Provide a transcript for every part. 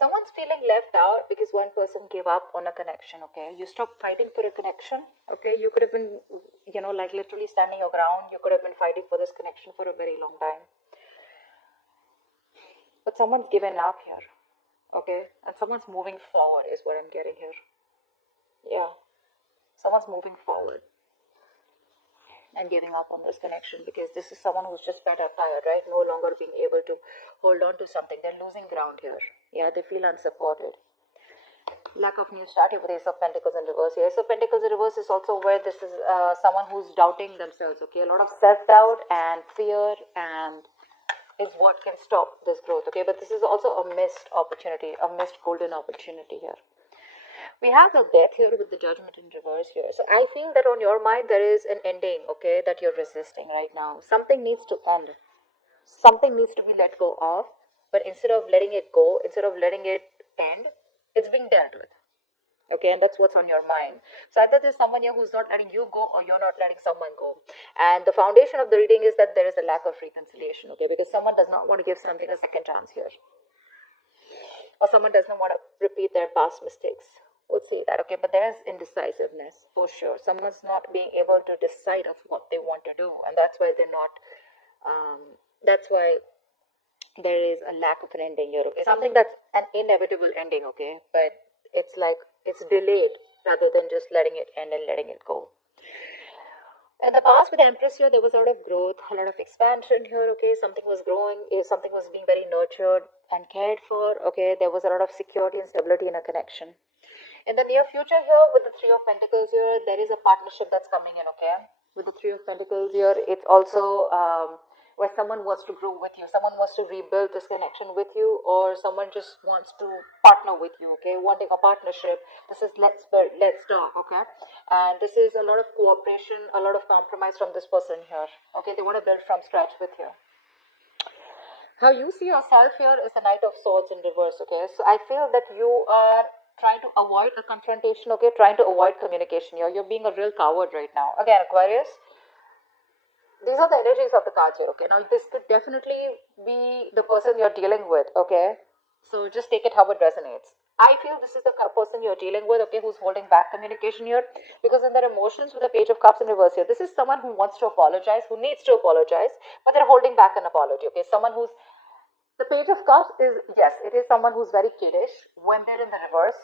Someone's feeling left out because one person gave up on a connection, okay? You stopped fighting for a connection, okay? You could have been, like literally standing your ground. You could have been fighting for this connection for a very long time. But someone's given up here, okay? And someone's moving forward is what I'm getting here. Yeah. Someone's moving forward and giving up on this connection because this is someone who's just fed up, tired, right? No longer being able to hold on to something. They're losing ground here. Yeah, they feel unsupported. Lack of new start with Ace of Pentacles in reverse. Ace of Pentacles in reverse is also where this is someone who's doubting themselves, okay? A lot of self-doubt and fear and is what can stop this growth, okay? But this is also a missed opportunity, a missed golden opportunity here. We have the death here with the judgment in reverse here. So I feel that on your mind there is an ending, okay, that you're resisting right now. Something needs to end. Something needs to be let go of. But instead of letting it go, instead of letting it end, it's being dealt with. Okay, and that's what's on your mind. So either there's someone here who's not letting you go or you're not letting someone go. And the foundation of the reading is that there is a lack of reconciliation, okay, because someone does not want to give something a second chance here. Or someone does not want to repeat their past mistakes. We'll see that, okay, but there is indecisiveness for sure. Someone's not being able to decide of what they want to do, and that's why they're not, that's why there is a lack of an ending here, okay. Something that's an inevitable ending, okay, but it's like it's delayed rather than just letting it end and letting it go. In the past with the Empress here, there was a lot of growth, a lot of expansion here, okay. Something was growing, something was being very nurtured and cared for, okay. There was a lot of security and stability in a connection. In the near future here, with the Three of Pentacles here, there is a partnership that's coming in, okay? With the Three of Pentacles here, it's also where someone wants to grow with you. Someone wants to rebuild this connection with you, or someone just wants to partner with you, okay? Wanting a partnership. This is let's talk, okay? And this is a lot of cooperation, a lot of compromise from this person here, okay? They want to build from scratch with you. How you see yourself here is the Knight of Swords in reverse, okay? So I feel that you are trying to avoid a confrontation, okay? Trying to avoid communication here. You're being a real coward right now. Again, Aquarius, these are the energies of the cards here, okay? Now, this could definitely be the person you're dealing with, okay? So just take it how it resonates. I feel this is the person you're dealing with, okay, who's holding back communication here. Because in their emotions with the Page of Cups in reverse here, this is someone who wants to apologize, who needs to apologize, but they're holding back an apology, okay? Someone who's the Page of Cups is, yes, it is someone who's very kiddish. When they're in the reverse,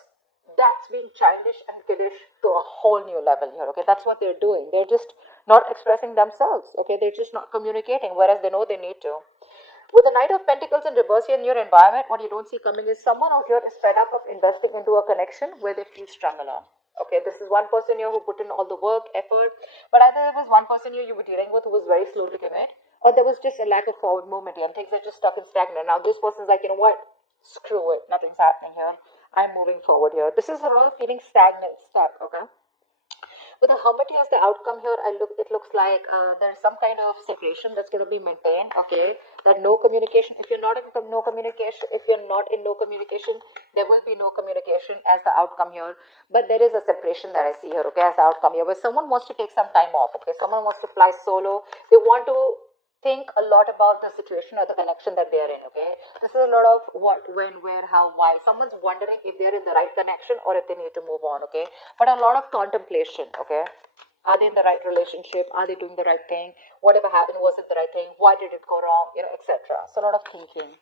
that's being childish and kiddish to a whole new level here, okay? That's what they're doing. They're just not expressing themselves, okay? They're just not communicating, whereas they know they need to. With the Knight of Pentacles in reverse here in your environment, what you don't see coming is someone out here is fed up of investing into a connection where they feel strung along. Okay, this is one person here who put in all the work, effort, but either there was one person here you were dealing with who was very slow to commit, or there was just a lack of forward movement and things are just stuck and stagnant. Now this person's like, you know what, screw it, nothing's happening here, I'm moving forward here. This is a lot of feeling stagnant, stuck, okay. With the Hermit as the outcome here, it looks like there's some kind of separation that's going to be maintained, okay. That no communication, if you're not in no communication, there will be no communication as the outcome here. But there is a separation that I see here, okay, as the outcome here, where someone wants to take some time off, okay. Someone wants to fly solo. They want to think a lot about the situation or the connection that they are in, okay. This is a lot of what, when, where, how, why. Someone's wondering if they're in the right connection or if they need to move on, okay. But a lot of contemplation, okay. Are they in the right relationship? Are they doing the right thing? Whatever happened, was it the right thing? Why did it go wrong? You know, etc. So a lot of thinking.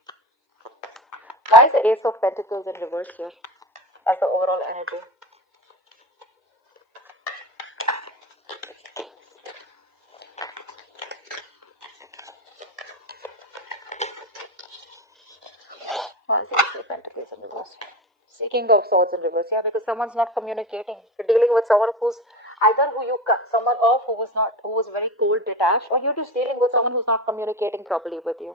Why is the Ace of Pentacles in reverse here as the overall energy? Why is the Ace of Pentacles in reverse? King of Swords in reverse, yeah, because someone's not communicating. You're dealing with someone who's either who you cut someone off who was very cold, detached, or you're just dealing with someone who's not communicating properly with you.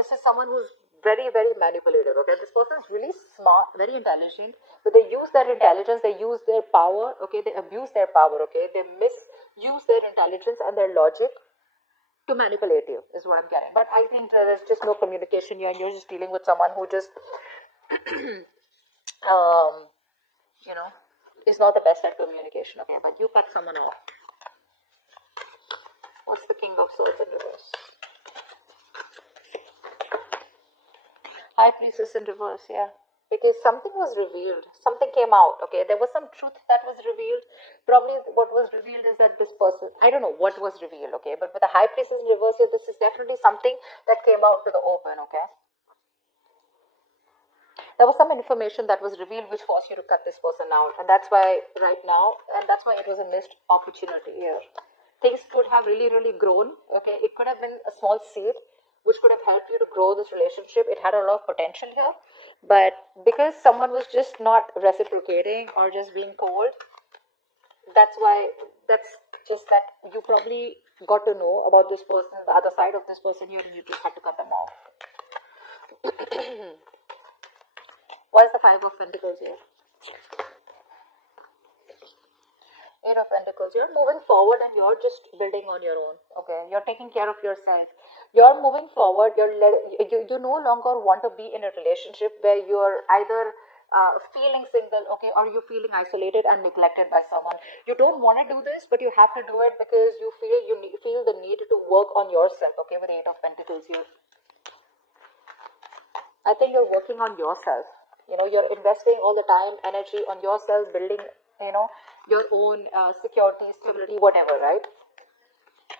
This is someone who's very, very manipulative, okay. This person is really smart, very intelligent, but they use their intelligence, they use their power, okay, they abuse their power, okay, they misuse their intelligence and their logic to manipulate you, is what I'm getting. But I think there is just no communication here, and you're just dealing with someone who just you know, is not the best at communication, okay, but you cut someone off. What's the King of Swords in reverse? High Priestess in reverse, yeah. because something was revealed, something came out, okay? There was some truth that was revealed. Probably what was revealed is that this person, I don't know what was revealed, okay? But with the High Priestess in reverse here, this is definitely something that came out to the open, okay? There was some information that was revealed which forced you to cut this person out, and that's why right now, and that's why it was a missed opportunity here. Things could have really grown, okay? It could have been a small seed which could have helped you to grow this relationship. It had a lot of potential here, but because someone was just not reciprocating or just being cold, that's why, that's just that you probably got to know about this person, the other side of this person here, and you just had to cut them off. What is the Five of Pentacles here? Eight of Pentacles. You're moving forward and you're just building on your own. Okay, you're taking care of yourself. You're moving forward. You no longer want to be in a relationship where you're either feeling single, okay, or you're feeling isolated and neglected by someone. You don't want to do this, but you have to do it because you feel the need to work on yourself. Okay, with Eight of Pentacles here. I think you're working on yourself. You know, you're investing all the time, energy on yourself, building, you know, your own security, stability, whatever, right?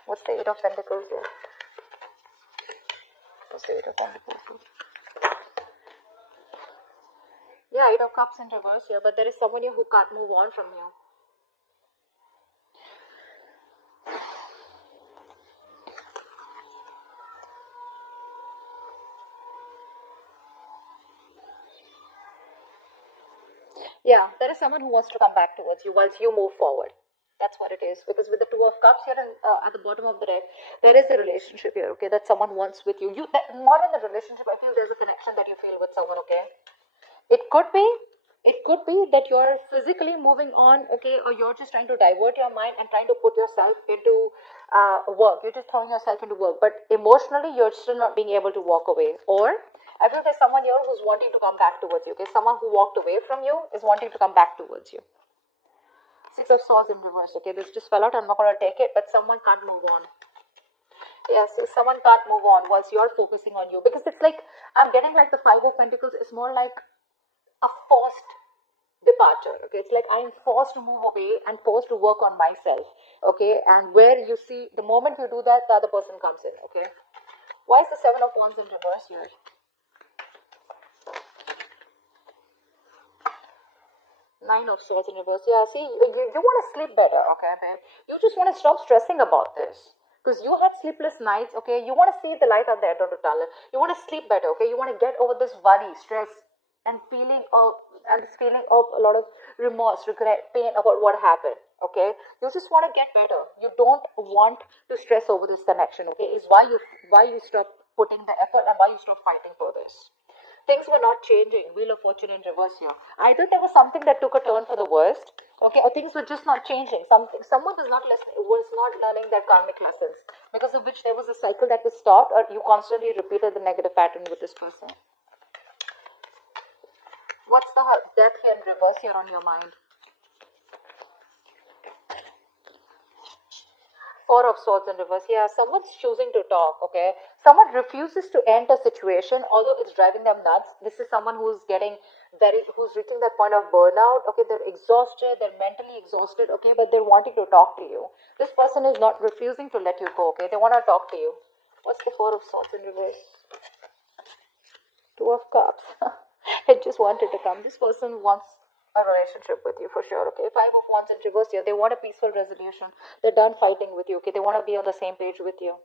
What's the Eight of Pentacles here? What's the Eight of Pentacles here? Yeah, Eight of Cups in reverse here, but there is someone here who can't move on from you. Yeah, there is someone who wants to come back towards you once you move forward. That's what it is. Because with the Two of Cups here at the bottom of the deck, there is a relationship here, okay, that someone wants with you. Not in the relationship, I feel there's a connection that you feel with someone, okay? It could be that you're physically moving on, okay, or you're just trying to divert your mind and trying to put yourself into work. You're just throwing yourself into work, but emotionally, you're still not being able to walk away. Or I feel there's someone here who's wanting to come back towards you, okay? Someone who walked away from you is wanting to come back towards you. Six of Swords in reverse, okay? This just fell out. I'm not going to take it, but someone can't move on. Yeah, so someone can't move on once you're focusing on you. Because it's like, I'm getting like the Five of Pentacles is more like a forced departure, okay? It's like I'm forced to move away and forced to work on myself, okay? And where you see, the moment you do that, the other person comes in, okay? Why is the Seven of Wands in reverse here? Nine of Swords in reverse. Yeah, see, you want to sleep better, okay, babe? You just want to stop stressing about this. Because you had sleepless nights, okay? You want to see the light at the end of the tunnel. You want to sleep better, okay? You want to get over this worry, stress, and feeling of a lot of remorse, regret, pain about what happened, okay? You just want to get better. You don't want to stress over this connection, okay? Is why you stop putting the effort and why you stop fighting for this. Things were not changing. Wheel of Fortune in reverse here. Either there was something that took a turn for the worst, okay, or things were just not changing. Someone was not learning their karmic lessons, because of which there was a cycle that was stopped, or you constantly repeated the negative pattern with this person. What's the Death here in reverse here on your mind? Four of Swords in reverse. Yeah, someone's choosing to talk, okay? Someone refuses to end a situation, although it's driving them nuts. This is someone who's who's reaching that point of burnout, okay? They're exhausted, they're mentally exhausted, okay? But they're wanting to talk to you. This person is not refusing to let you go, okay? They want to talk to you. What's the Four of Swords in reverse? Two of Cups. It just wanted to come. This person wants a relationship with you for sure, okay? Five of Wands in reverse here. They want a peaceful resolution. They're done fighting with you, okay? They want to be on the same page with you.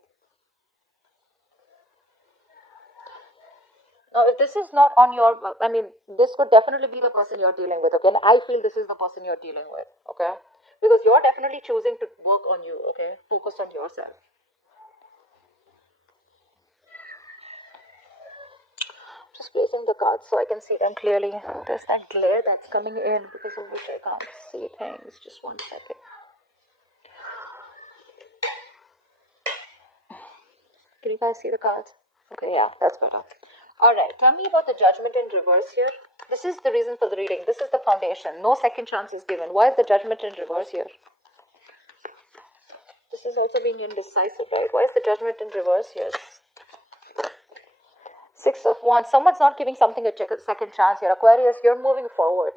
Now, if this is not on your, I mean, this could definitely be the person you're dealing with, okay? And I feel this is the person you're dealing with, okay? Because you're definitely choosing to work on you, okay? Focus on yourself. Just placing the cards so I can see them clearly. There's that glare that's coming in because of which I can't see things. Just one second. Can you guys see the cards? Okay, yeah, that's better. Alright, tell me about the Judgment in reverse here. This is the reason for the reading. This is the foundation. No second chance is given. Why is the Judgment in reverse here? This is also being indecisive, right? Why is the Judgment in reverse here? Six of Wands. Someone's not giving something a second chance here. Aquarius, you're moving forward.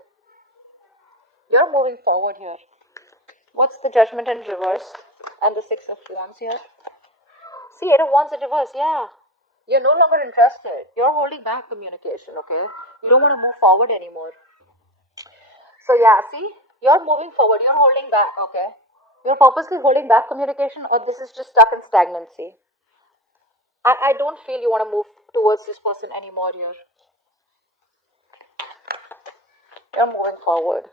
You're moving forward here. What's the Judgment in reverse? And the Six of Wands here. See, Eight of Wands in reverse, yeah. You're no longer interested. You're holding back communication, okay? You don't want to move forward anymore. So yeah, see, you're moving forward. You're holding back, okay? You're purposely holding back communication, or this is just stuck in stagnancy. I don't feel you want to move towards this person anymore here. You're moving forward.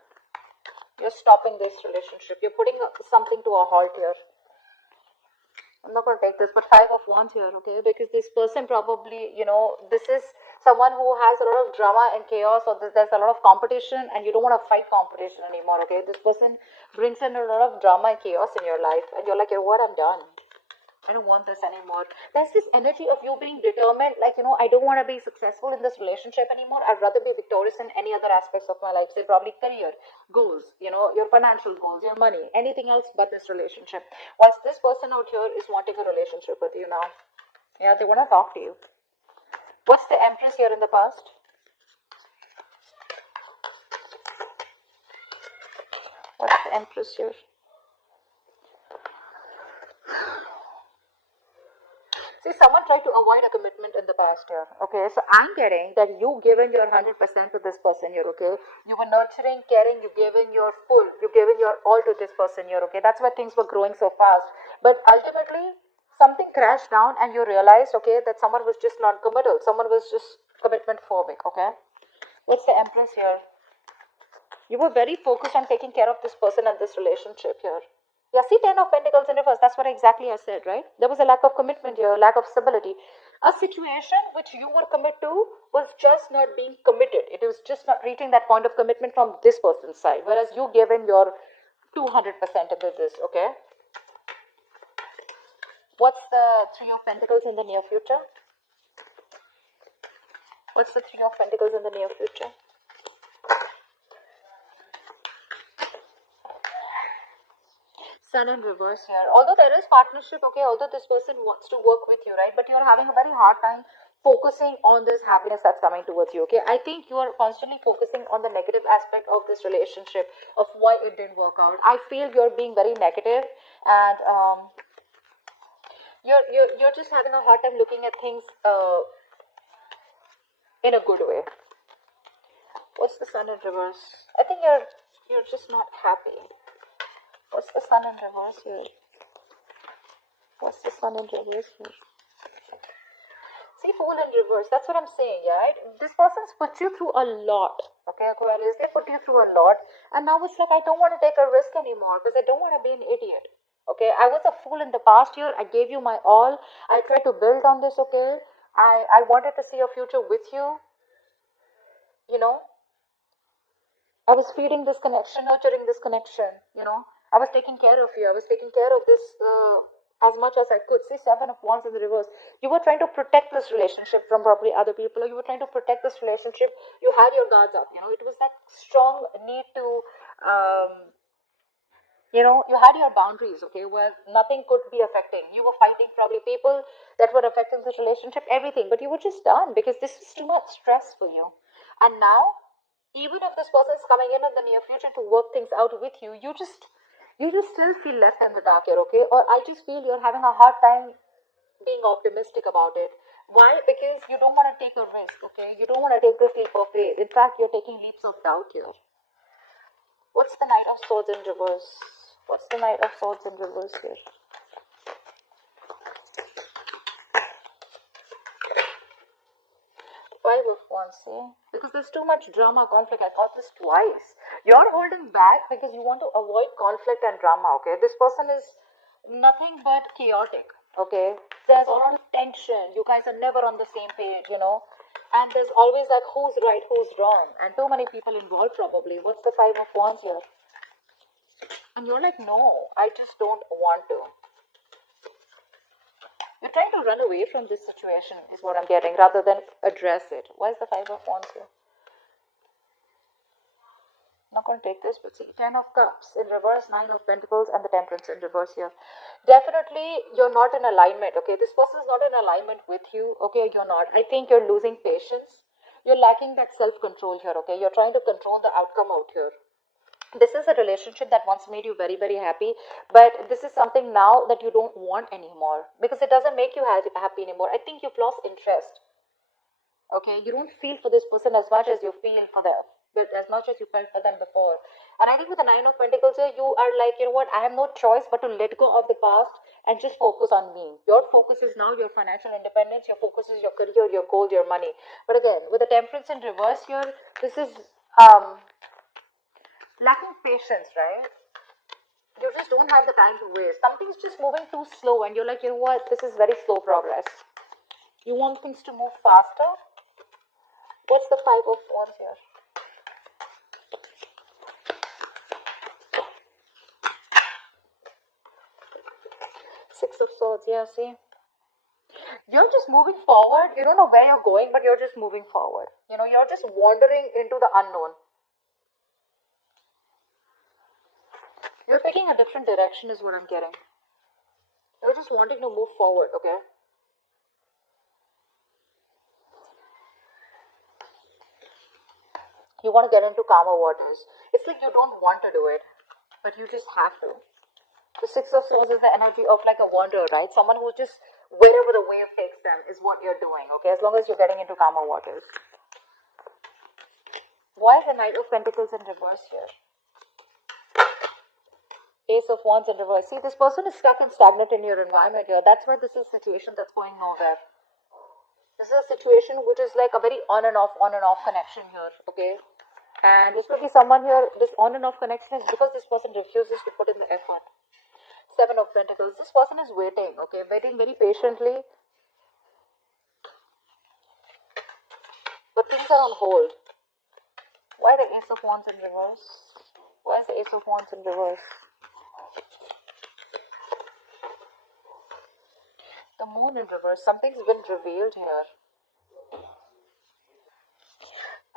You're stopping this relationship. You're putting something to a halt here. I'm not going to take this, but Five of Wands here, okay? Because this person probably, this is someone who has a lot of drama and chaos, or there's a lot of competition, and you don't want to fight competition anymore, okay? This person brings in a lot of drama and chaos in your life, and you're like, you know what, I'm done. I don't want this anymore. There's this energy of you being determined, like, I don't want to be successful in this relationship anymore. I'd rather be victorious in any other aspects of my life. Say probably career, goals, your financial goals, your money, anything else but this relationship. Whilst this person out here is wanting a relationship with you now. Yeah, they want to talk to you. What's the Empress here in the past? What's the Empress here? See, someone tried to avoid a commitment in the past here, okay? So I'm getting that you given your 100% to this person here, okay? You were nurturing, caring, you given your full, you given your all to this person here, okay? That's why things were growing so fast. But ultimately, something crashed down and you realized, okay, that someone was just non-committal. Someone was just commitment phobic, okay? What's the Empress here? You were very focused on taking care of this person and this relationship here. Yeah, see, Ten of Pentacles in reverse. That's what exactly I said, right? There was a lack of commitment here, lack of stability. A situation which you were committed to was just not being committed. It was just not reaching that point of commitment from this person's side, whereas you gave in your 200% into this, okay? What's the Three of Pentacles in the near future? What's the Three of Pentacles in the near future? Sun in reverse here. Although there is partnership, okay, although this person wants to work with you, right, but you're having a very hard time focusing on this happiness that's coming towards you, okay? I think you are constantly focusing on the negative aspect of this relationship, of why it didn't work out. I feel you're being very negative, and you're just having a hard time looking at things in a good way. What's the Sun in reverse? I think you're just not happy. What's the Sun in reverse here? What's the Sun in reverse here? See, Fool in reverse. That's what I'm saying, yeah, right? This person's put you through a lot, okay, Aquarius? They put you through a lot, and now it's like, I don't want to take a risk anymore because I don't want to be an idiot, okay? I was a fool in the past year. I gave you my all. I tried to build on this, okay? I wanted to see a future with you, I was feeding this connection, nurturing this connection, I was taking care of you. I was taking care of this as much as I could. See, Seven of Wands in the reverse. You were trying to protect this relationship from probably other people, or you were trying to protect this relationship. You had your guards up, It was that strong need to, you had your boundaries, okay, where nothing could be affecting. You were fighting probably people that were affecting this relationship, everything. But you were just done because this is too much stress for you. And now, even if this person is coming in the near future to work things out with you, you just still feel left in the dark here, okay? Or I just feel you're having a hard time being optimistic about it. Why? Because you don't want to take a risk, okay? You don't want to take this leap of faith. In fact, you're taking leaps of doubt here. What's the Knight of Swords in reverse? What's the Knight of Swords in reverse here? Five of Wands, see? Because there's too much drama, conflict. I got this twice. You're holding back because you want to avoid conflict and drama, okay? This person is nothing but chaotic, okay? There's a lot of tension. You guys are never on the same page, And there's always like, who's right, who's wrong? And too many people involved probably. What's the Five of Wands here? And you're like, no, I just don't want to. You're trying to run away from this situation is what I'm getting, rather than address it. Why is the Five of Wands here? Not going to take this, but see, 10 of Cups in reverse, 9 of Pentacles, and the Temperance in reverse here. Definitely, you're not in alignment, okay? This person is not in alignment with you, okay? You're not. I think you're losing patience. You're lacking that self-control here, okay? You're trying to control the outcome out here. This is a relationship that once made you very, very happy, but this is something now that you don't want anymore because it doesn't make you happy anymore. I think you've lost interest. Okay, you don't feel for this person as much as you feel for them, but as much as you felt for them before. And I think with the 9 of Pentacles here, you are like, you know what, I have no choice but to let go of the past and just focus on me. Your focus is now your financial independence, your focus is your career, your goals, your money. But again, with the Temperance in reverse here, this is lacking patience, right? You just don't have the time to waste. Something's just moving too slow and you're like, you know what, this is very slow progress. You want things to move faster. What's the 5 of Wands here? Six of Swords, yeah, see? You're just moving forward. You don't know where you're going, but you're just moving forward. You know, you're just wandering into the unknown. You're taking a different direction is what I'm getting. You're just wanting to move forward, okay? You want to get into calmer waters. It's like you don't want to do it, but you just have to. The Six of Swords is the energy of like a wanderer, right? Someone who just, wherever the wave takes them is what you're doing, okay? As long as you're getting into calmer waters. Why is the Knight of Pentacles in reverse here? Ace of Wands in reverse. See, this person is stuck and stagnant in your environment here. That's why this is a situation that's going nowhere. This is a situation which is like a very on and off connection here, okay? And this could be someone here, this on and off connection is because this person refuses to put in the effort. 7 of Pentacles. This person is waiting, okay? Waiting very patiently. But things are on hold. Why the Ace of Wands in reverse? Why is the Ace of Wands in reverse? The Moon in reverse. Something's been revealed here.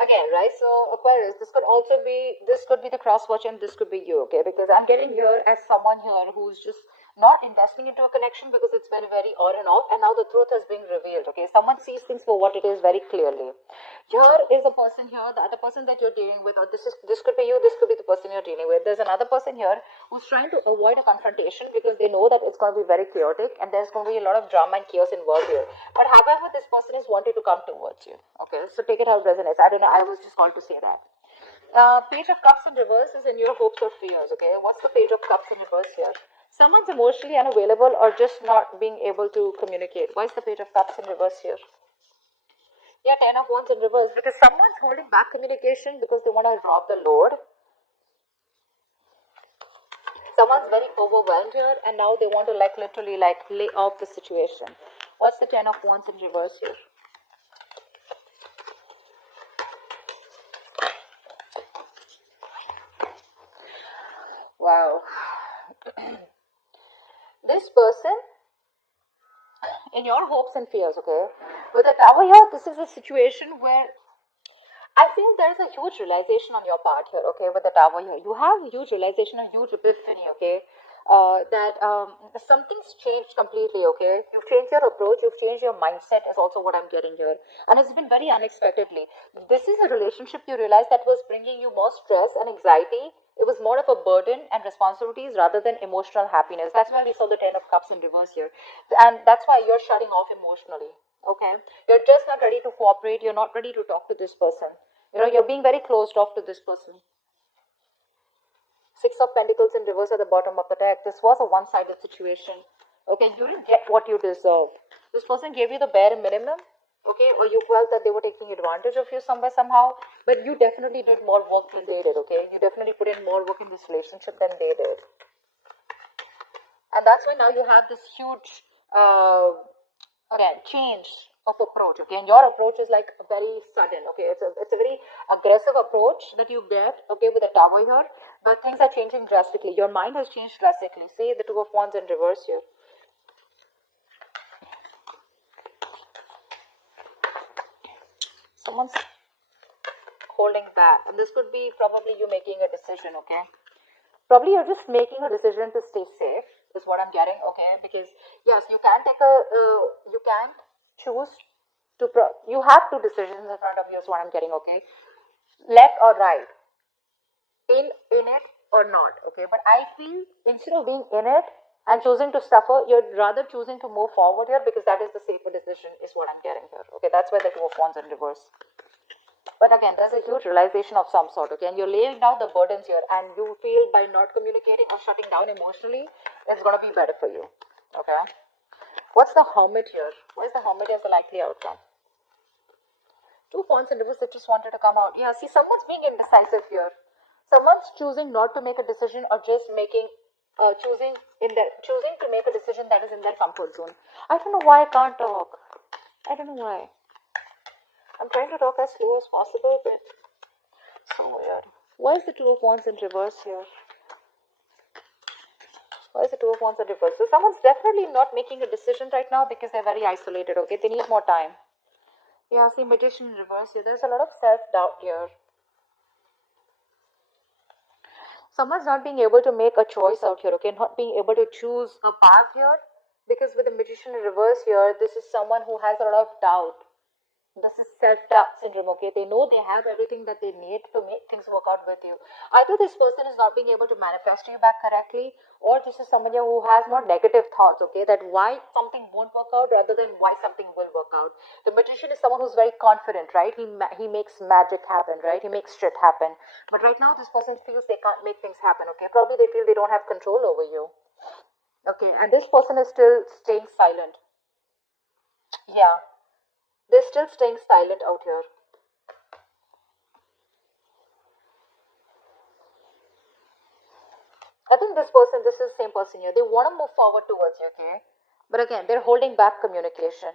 Again, right? So Aquarius, this could be the cross watch and this could be you, okay? Because I'm getting here as someone here who's just not investing into a connection because it's very, very on and off, and now the truth has been revealed, okay? Someone sees things for what it is very clearly. Here is a person here, the other person that you're dealing with, or this could be you, this could be the person you're dealing with. There's another person here who's trying to avoid a confrontation because they know that it's going to be very chaotic and there's going to be a lot of drama and chaos involved here. But however, this person is wanting to come towards you, okay? So take it how it resonates. I don't know, I was just called to say that. Page of Cups in reverse is in your hopes or fears, okay? What's the Page of Cups in reverse here? Someone's emotionally unavailable or just not being able to communicate. Why is the Page of Cups in reverse here? Yeah, 10 of Wands in reverse because someone's holding back communication because they want to drop the load. Someone's very overwhelmed here and now they want to like literally like lay off the situation. What's the 10 of Wands in reverse here? Wow. This person, in your hopes and fears, okay, with the Tower here, this is a situation where I feel there is a huge realization on your part here, okay, with the Tower here. You have a huge realization, a huge epiphany, okay, that something's changed completely, okay. You've changed your approach, you've changed your mindset is also what I'm getting here. And it's been very unexpectedly. This is a relationship you realize that was bringing you more stress and anxiety. It was more of a burden and responsibilities rather than emotional happiness. That's why we saw the 10 of Cups in reverse here. And that's why you're shutting off emotionally, okay. You're just not ready to cooperate. You're not ready to talk to this person. You know, you're being very closed off to this person. 6 of Pentacles in reverse at the bottom of the deck. This was a one-sided situation. Okay, you didn't get what you deserved. This person gave you the bare minimum. Okay, or you felt that they were taking advantage of you somewhere somehow. But you definitely did more work than they did, okay? You definitely put in more work in this relationship than they did. And that's why now you have this huge, again, change of approach, okay? And your approach is like very sudden, okay? It's a very aggressive approach that you get, okay, with the Tower here. But things are changing drastically. Your mind has changed drastically. See the 2 of Wands in reverse here. Someone's holding back. And this could be probably you making a decision, okay? Probably you're just making a decision to stay safe, is what I'm getting, okay? Because, yes, you can take you can choose to, you have two decisions in front of you, is what I'm getting, okay? Left or right. In it or not, okay? But I feel instead of being in it and choosing to suffer, you're rather choosing to move forward here, because that is the safer decision, is what I'm getting here, okay? That's why the Two of Wands in reverse. But again, there's a huge realization of some sort, okay? And you're laying down the burdens here, and you feel by not communicating or shutting down emotionally, it's going to be better for you, okay? What's the Hermit here? What is the Hermit as the likely outcome? Two Wands in reverse that just wanted to come out. Yeah, see, someone's being indecisive here. Someone's choosing not to make a decision, or just making, choosing to make a decision that is in their comfort zone. I don't know why I can't talk. I don't know why. I'm trying to talk as slow as possible, but so weird. Why is the Two of Wands in reverse here? Why is the Two of Wands in reverse? So someone's definitely not making a decision right now because they're very isolated, okay? They need more time. Yeah, see, Magician in reverse here. There's a lot of self-doubt here. Someone's not being able to make a choice out here, okay? Not being able to choose a path here. Because with the Magician in reverse here, this is someone who has a lot of doubt. This is self-doubt syndrome, okay? They know they have everything that they need to make things work out with you. Either this person is not being able to manifest you back correctly, or this is someone who has more negative thoughts, okay? That why something won't work out rather than why something will work out. The Magician is someone who's very confident, right? He makes magic happen, right? He makes shit happen. But right now, this person feels they can't make things happen, okay? Probably they feel they don't have control over you. Okay, and this person is still staying silent. Yeah. They're still staying silent out here. I think this is the same person here. They want to move forward towards you, okay? But again, they're holding back communication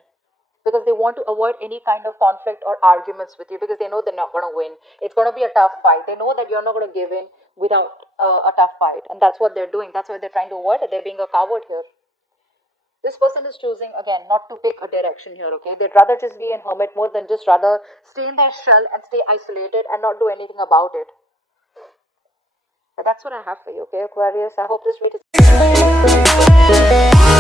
because they want to avoid any kind of conflict or arguments with you, because they know they're not going to win. It's going to be a tough fight. They know that you're not going to give in without a tough fight. And that's what they're doing. That's why they're trying to avoid it. They're being a coward here. This person is choosing, again, not to pick a direction here, okay? They'd rather just be in hermit mode than just rather stay in their shell and stay isolated and not do anything about it. But that's what I have for you, okay, Aquarius? I hope this video is